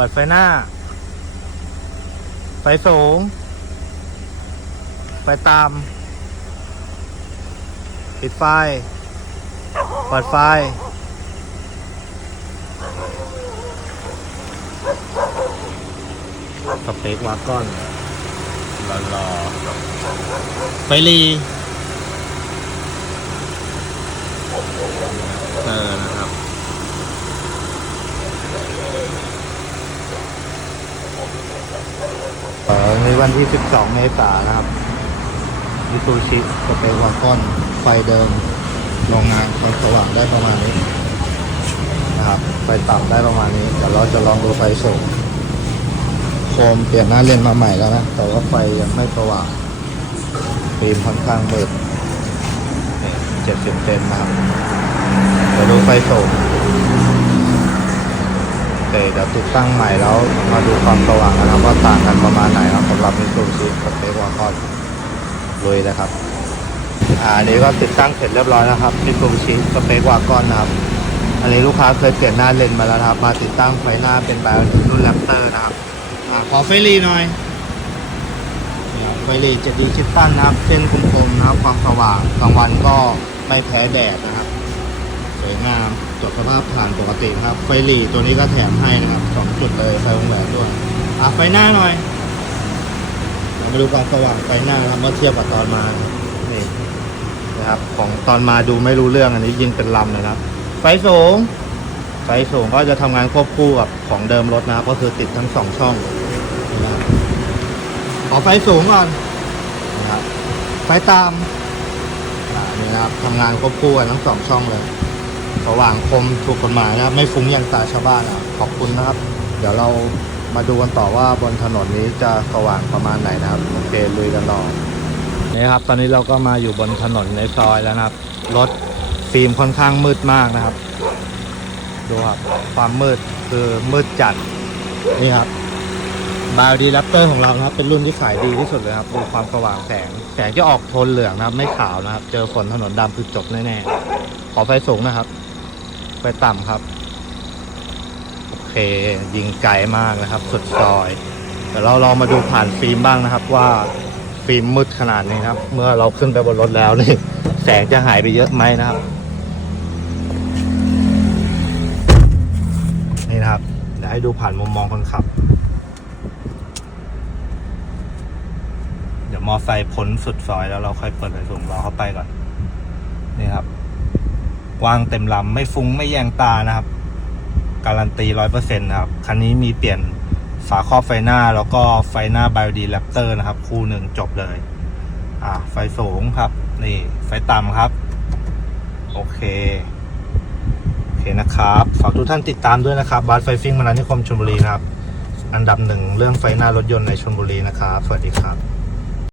ปิดไฟหน้า ไฟสูง ไฟตาม ปิดไฟ เปิดไฟ สเปกวาก้อนรอรอไฟรี เออนะครับ เอ่อ ในวันที่ 12 เมษายนนะครับมิซูชิสเปวาก้อนไฟเดิมโรงงานไฟสว่างได้ประมาณนี้นะครับไฟต่ำได้ประมาณนี้ เดี๋ยวเราจะลองดูไฟสูงโคมเปลี่ยนหน้าเลนมาใหม่แล้วนะ แต่ว่าไฟยังไม่สว่างฟิล์มค่อนข้างมืดเจ็ดสิบเซนนะครับเดี๋ยวดูไฟสูงโอเคเดี๋ยวติดตั้งใหม่แล้วมาดูความสว่างนะครับว่าต่างกันครับสำหรับมิสูชิสเปกวาคอน ลุยนะครับ อ่าอันนี้ก็ติดตั้งเสร็จเรียบร้อยแล้วครับมิสูชิสเปกวากอนนะครับอันนี้ลูกค้าเคยเปลี่ยนหน้าเลนมาแล้วครับ มาติดตั้งไฟหน้าเป็นแบบรุ่นแรปเตอร์นะครับอ่าขอไฟรีหน่อยไฟรีจะดีชิปตันนะครับ เส้นคมๆนะครับ ความสว่างกลางวันก็ไม่แพ้แดดนะครับ สวยงามตรวจสภาพผ่านปกติครับ ไฟรีตัวนี้ก็แถมให้นะครับสองจุดเลยไฟวงแหวนด้วยอะไฟหน้าหน่อย มาดูความสว่างไฟหน้านะครับเมื่อเทียบกับตอนมานี่นะครับ ของตอนมาดูไม่รู้เรื่องอันนี้ยิงเป็นลำเลยนะครับไฟสูง ไฟสูงก็จะทำงานควบคู่กับของเดิมรถนะครับ ก็คือติดทั้งสองช่องนะครับขอไฟสูงก่อนนะครับไฟตามนี่นะครับทำงานควบคู่กันทั้งสองช่องเลยสว่างคมถูกกฎหมายนะครับ ไม่ฟุ้งอย่างตาชาวบ้านนะขอบคุณนะครับ เดี๋ยวเรา มาดูกันต่อว่าบนถนนนี้จะสว่างประมาณไหนนะครับโอเคลุยกันต่อนี่ครับ ตอนนี้เราก็มาอยู่บนถนนในซอยแล้วนะครับ รถฟิล์มค่อนข้างมืดมากนะครับ ดูครับ ความมืดคือมืดจัดนี่ครับบาวดีแรปเตอร์ของเรานะครับ เป็นรุ่นที่ขายดีที่สุดเลยครับดูความสว่างแสง แสงจะออกโทนเหลืองนะครับ ไม่ขาวนะครับ เจอฝนถนนดำคือจบแน่ๆขอไฟสูงนะครับ ไฟต่ำครับโอ เค ยิงไกลมากนะครับ สุดซอย เดี๋ยวเราลองมาดูผ่านฟิล์มบ้างนะครับ ว่าฟิล์มมืดขนาดนี้ครับ เมื่อเราขึ้นไปบนรถแล้วนี่ แสงจะหายไปเยอะไหมนะครับ นี่นะครับเดี๋ยวให้ดูผ่านมุมมองคนขับ เดี๋ยวมอไซค์พ้นสุดซอยแล้วเราค่อยเปิดไฟสูงรอเข้าไปก่อน นี่ครับกว้างเต็มลำไม่ฟุ้งไม่แยงตานะครับ การันตีร้อยเปอร์เซ็นต์นะครับ คันนี้มีเปลี่ยนฝาครอบไฟหน้าแล้วก็ไฟหน้า b บ o ดีแรปเตอร์นะครับ คู่หนึ่งจบเลย อ่า ไฟสูงครับ นี่ ไฟต่ำครับ โอเค โอเคนะครับ ฝากทุกท่านติดตามด้วยนะครับบาสไฟฟิ้งมานานิคมชลบุรีนะครับ อันดับหนึ่งเรื่องไฟหน้ารถยนต์ในชลบุรีนะครับ สวัสดีครับ